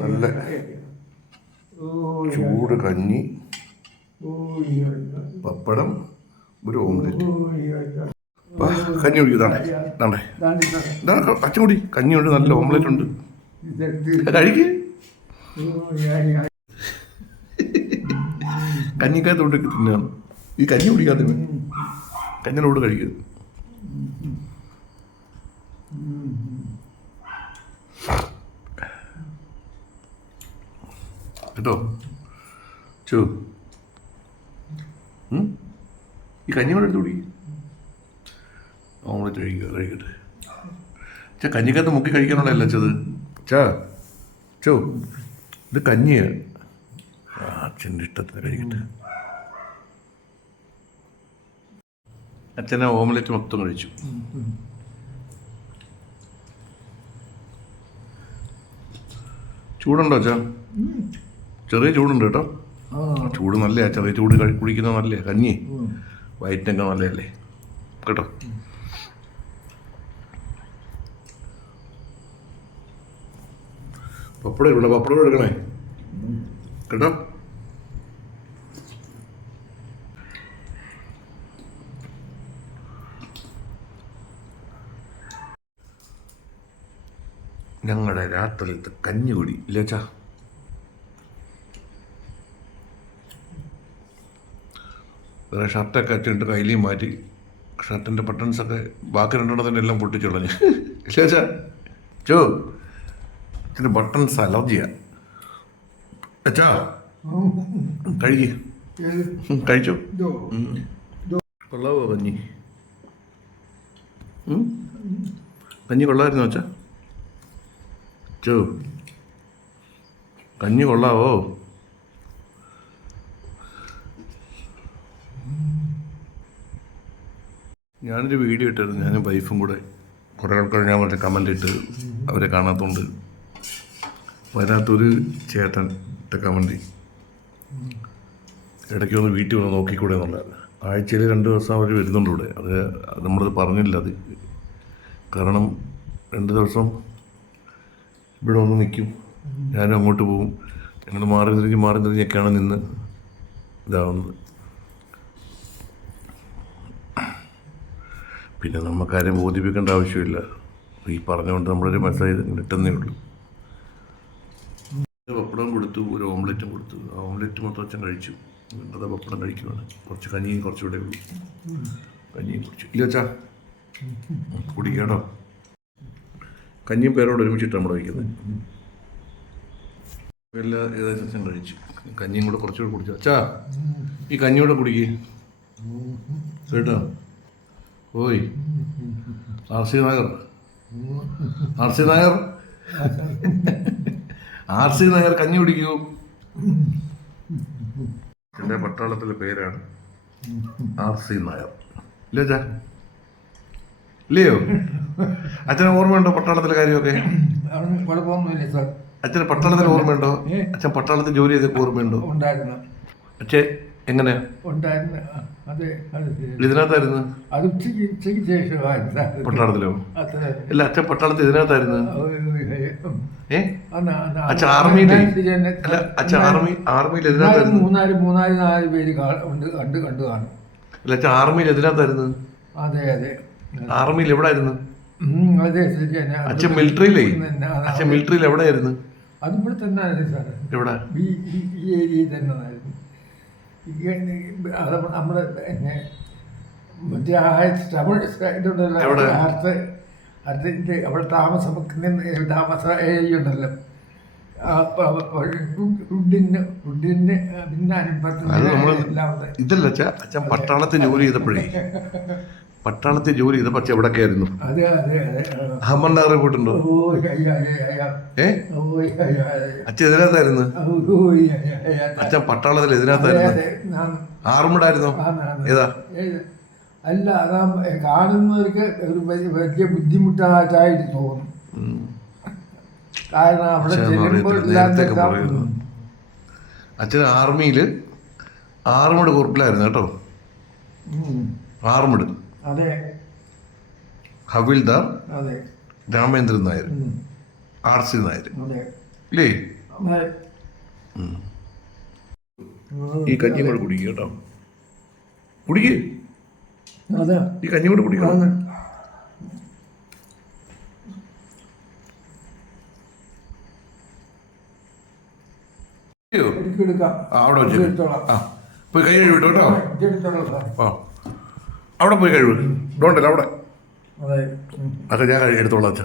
നല്ല ചൂട് കഞ്ഞി പപ്പടം ഒരു ഓംലെറ്റ് കഞ്ഞി കുടിക്കുന്നതാണ് ഇതാണ്ടേ ഇതാണ്. അച്ഛൻ കുടി കഞ്ഞിയുണ്ട് നല്ല ഓംലെറ്റ് ഉണ്ട്. കഴിക്ക്. കഞ്ഞിക്കകത്തോട്ട് തിന്നാണ് ഈ കഞ്ഞി കുടിക്കാത്ത കഞ്ഞിനോട് കഴിക്കുക കേട്ടോ. ചോ? ഈ കഞ്ഞി കൂടെ എടുത്ത് കുടി. ഓംലെറ്റ് കഴിക്കുക കഴിക്കട്ടെ. ചാ കഞ്ഞിക്കകത്ത് മുക്കി കഴിക്കാനുള്ളതല്ല ചത് ചാ ചോ ഇത് കഞ്ഞിയാ. അച്ഛന്റെ ഇഷ്ടത്തിന് കഴിക്കട്ടെ. അച്ഛനെ ഓംലെറ്റ് മൊത്തം കഴിച്ചു. ചൂടുണ്ടോ അച്ഛാ ചെറിയ ചൂടുണ്ട് കേട്ടോ. ചൂട് നല്ലയാ. ചെറിയ ചൂട് കുടിക്കുന്ന കുടിക്കുന്നത് നല്ലയാ. കഞ്ഞി. വയറ്റിനൊക്കെ നല്ലതല്ലേ? കേട്ടോ. പപ്പടം ഇവിടെ പപ്പടം എടുക്കണേ. കേട്ടോ. ഞങ്ങളുടെ രാത്രിയിലത്തെ കഞ്ഞികുടി ഇല്ലേച്ചാ വേറെ ഷർട്ടൊക്കെ അച്ചിട്ട് കയ്യിലേയും മാറ്റി. ഷർട്ടിന്റെ ബട്ടൺസൊക്കെ ബാക്കി തന്നെ എല്ലാം പൊട്ടിച്ചുളഞ്ഞു ഇല്ലേച്ചാ ചോ. ഇതിന്റെ ബട്ടൺസ് അലർജിയാ അച്ഛാ. കഴുകി. കഴിച്ചോ. കൊള്ളാവോ കഞ്ഞി? കഞ്ഞി കൊള്ളായിരുന്നോ അച്ഛാ? ചോ. കഞ്ഞി കൊള്ളാവോ? ഞാനൊരു വീഡിയോ ഇട്ടായിരുന്നു ഞാനും വൈഫും കൂടെ. കുറേ ആൾക്കാർ ഞാൻ മറ്റേ കമന്റ് ഇട്ട് അവരെ കാണാത്തതുകൊണ്ട് വരാത്തൊരു ചേട്ടൻ ഇട്ട കമന്റ് ഇടയ്ക്ക് ഒന്ന് വീട്ടിൽ വന്ന് നോക്കിക്കൂടെ എന്നുള്ളത് ആഴ്ചയിൽ രണ്ട് ദിവസം അവർ വരുന്നുണ്ട് ഇവിടെ. അത് നമ്മളത് പറഞ്ഞില്ല അത്. കാരണം രണ്ട് ദിവസം ഇവിടെ വന്ന് നിൽക്കും ഞാനും അങ്ങോട്ട് പോകും ഞങ്ങൾ മാറി തിരിഞ്ഞ് മാറി തിരിഞ്ഞൊക്കെയാണ് നിന്ന് ഇതാവുന്നത്. പിന്നെ നമുക്കാരും ബോധിപ്പിക്കേണ്ട ആവശ്യമില്ല. ഈ പറഞ്ഞുകൊണ്ട് നമ്മളൊരു മെസ്സേജ് കിട്ടുന്നേ ഉള്ളൂ. പപ്പടം കൊടുത്തു ഒരു ഓംലെറ്റും കൊടുത്തു. ആ ഓംലെറ്റ് മൊത്തം അച്ഛൻ കഴിച്ചു. അത് പപ്പടം കഴിക്കുവാണ്. കുറച്ച് കഞ്ഞിയും കുറച്ചുകൂടെ ഉള്ളൂ. കഞ്ഞിയും കുടിച്ചു ഇല്ല അച്ഛാ. കുടിക്കാട്ടോ കഞ്ഞിയും പേരോട് ഒരുമിച്ചിട്ട് നമ്മൾ വയ്ക്കുന്നത് എല്ലാ ഏകദേശം അച്ഛൻ കഴിച്ചു. കഞ്ഞിയും കൂടെ കുറച്ചുകൂടെ കുടിച്ചു. അച്ഛാ ഈ കഞ്ഞിയൂടെ കുടിക്ക്. കേട്ടോ? ഓയ് R C Nair. R C Nair? R C Nair കഞ്ഞി കുടിക്കൂ. എന്റെ പട്ടാളത്തിലെ പേരാണ് ആർ സി നായർ. ഇല്ലേ അച്ഛാ? ഇല്ലയോ? അച്ഛന് ഓർമ്മയുണ്ടോ പട്ടാളത്തിലെ കാര്യമൊക്കെ? കുഴപ്പമൊന്നുമില്ല സാർ അച്ഛന് പട്ടാളത്തിൽ ഓർമ്മയുണ്ടോ? അച്ഛൻ പട്ടാളത്തിൽ ജോലി ചെയ്തൊക്കെ ഓർമ്മയുണ്ടോ? ഉണ്ടായിരുന്നു. അച്ഛൻ എങ്ങനെയാ ഉണ്ടായിരുന്നു. അതെ അത്. ഇതിനകത്തായിരുന്നു? അത് പട്ടാളത്തിലോ? അല്ല അച്ഛൻ പട്ടാളത്തിൽ ഇതിനകത്തായിരുന്നു? ഏ? അച്ഛൻ ആർമിയിലേ? അല്ല അച്ഛൻ ആർമി ആർമിയിൽ ഇതിനകത്തായിരുന്നു? മൂന്നാൽ മൂന്നാൽ നാല് പേര് ഉണ്ട് കണ്ട് കണ്ടു കാണും. അല്ല അച്ഛൻ ആർമിയിൽ ഇതിനകത്തായിരുന്നു? അതെ അതെ. ആർമിയിൽ എവിടായിരുന്നു? അതെ ശരി അച്ഛൻ മിലിറ്ററിയിലേ ഇവിടെ തന്നെ, അതാ. അച്ഛൻ മിലിറ്ററിയിൽ എവിടെയായിരുന്നു? അതിവിടെ തന്നെ ആയിരുന്നു സാർ എവിടെ? ഈ ഏരിയയിൽ തന്നെ അത് നമ്മുടെ പിന്നെ മറ്റേ ആ തമിഴ് ഇതുണ്ടല്ലോ. എവിടെ? അടുത്ത് അടുത്ത് അവിടെ താമസം താമസ ഉണ്ടല്ലോ ഇതല്ല അച്ഛാ അച്ഛൻ പട്ടാളത്തിൽ ജോലി ചെയ്തപ്പോഴേ. പട്ടാളത്തിൽ ജോലി ചെയ്ത പക്ഷെ എവിടെ ആയിരുന്നു. അഹമ്മദ് പോയിട്ടുണ്ടോ. ഏ. അച്ഛൻ എതിനകത്തായിരുന്നു. അച്ഛൻ പട്ടാളത്തിൽ എതിനകത്തായിരുന്നു ആർമിഡായിരുന്നോ. ഏതാ? അല്ല അതാ കാണുന്നവർക്ക് ഒരു വലിയ ബുദ്ധിമുട്ടായിട്ടായിട്ട് തോന്നും. കാരണം അവിടെ ചെല്ലുമ്പോൾ അച്ഛൻ ആർമിയിൽ ആർമിഡ് കോർപ്പിലായിരുന്നു കേട്ടോ. ആർമിഡ് അതെ. ഹവിൽദാർ അതെ. Ramendran Nair. R C Nair. ഇല്ലേ? ഈ കഞ്ഞി കൂടെ കുടിക്കുക കേട്ടോ. കുടിക്ക്. ഈ കഞ്ഞി കൂടെ കുടിക്കണം അവിടെ വെച്ചേക്ക്. ആ പോയി കൈ കഴുകി വിട്ടോ കേട്ടോ. ആ. അവിടെ പോയി കഴിവ്. ഡോണ്ടല്ല അവിടെ. അതെ. ഞാൻ എടുത്തോളാം അച്ഛ.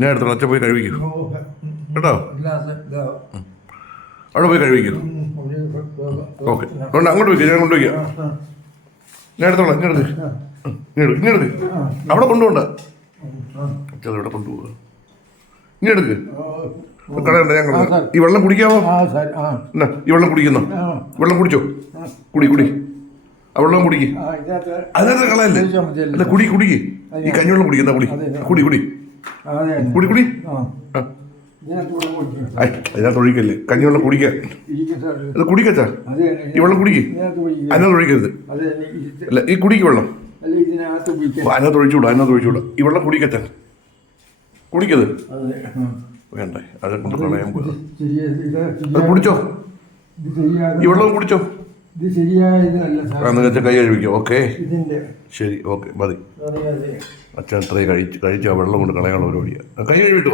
ഞാൻ എടുത്തോളാം. അച്ഛ പോയി കഴിവിക്കൂ. കേട്ടോ? അവിടെ പോയി കഴിവിക്കൂ. ഓക്കെ. അങ്ങോട്ട് വയ്ക്കുക ഞാൻ ആ, ഞാൻ എടുത്തോളാം ഇങ്ങനെ ഇങ്ങോട്ട് ഇങ്ങോട്ട് ആ, അവിടെ കൊണ്ടുപോണ്ട. ഉം, ആ. കൊണ്ടുപോകുക ഇങ്ങനെ എടുക്ക്. ഞങ്ങൾ ഈ വെള്ളം കുടിക്കാവോ? ഈ വെള്ളം കുടിക്കുന്നോ? വെള്ളം കുടിച്ചോ? കുടി കുടി. വെള്ളം കുടിക്ക്. അതിനകത്ത് കളയല്ലേ. അല്ല കുടി കുടിക്ക്. ഈ കഞ്ഞിവെള്ളം കുടിക്കുന്ന കുടി? അതെ, അതെ. കുടി കുടി. കുടി കുടി. കുടിക്കും ഐ അതിനകത്ത് ഒഴിക്കല്ലേ? കഞ്ഞിവെള്ളം കുടിക്കാൻ അത് കുടിക്കച്ചാ. ഈ വെള്ളം കുടിക്ക്. അതിനകത്ത് ഒഴിക്കരുത്. അല്ല ഈ കുടിക്ക് വെള്ളം. കുടിക്കും അതിനകത്ത് ഒഴിച്ചുകൂടാ അതിനകത്ത് ഒഴിച്ചുകൂടാ. ഈ വെള്ളം കുടിക്കച്ചാ കുടിക്കത്. വേണ്ടേ അത് കൊണ്ട് കളയാൻ പോകാം അത് കുടിച്ചോ? ഈ വെള്ളം കുടിച്ചോ? ഇത് ശരിയായ ഇതല്ല സാർ. എന്ന് വെച്ചാൽ കൈ കഴിപ്പിക്കും ഓക്കെ. ഇതിന്റെ. ശരി ഓക്കെ മതി. അച്ഛൻ അത്രയും കഴിച്ച് കഴിച്ച് ആ വെള്ളം കൊണ്ട് കളയാനുള്ള പരിപാടിയാണ് കൈ കഴിവിട്ട്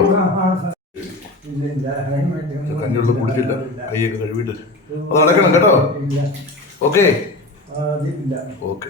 കഞ്ഞിവെള്ളം കുടിച്ചില്ല. കൈയൊക്കെ കഴുകിയിട്ട്. അത് നടക്കണം കേട്ടോ. ഓക്കെ. ഓക്കെ.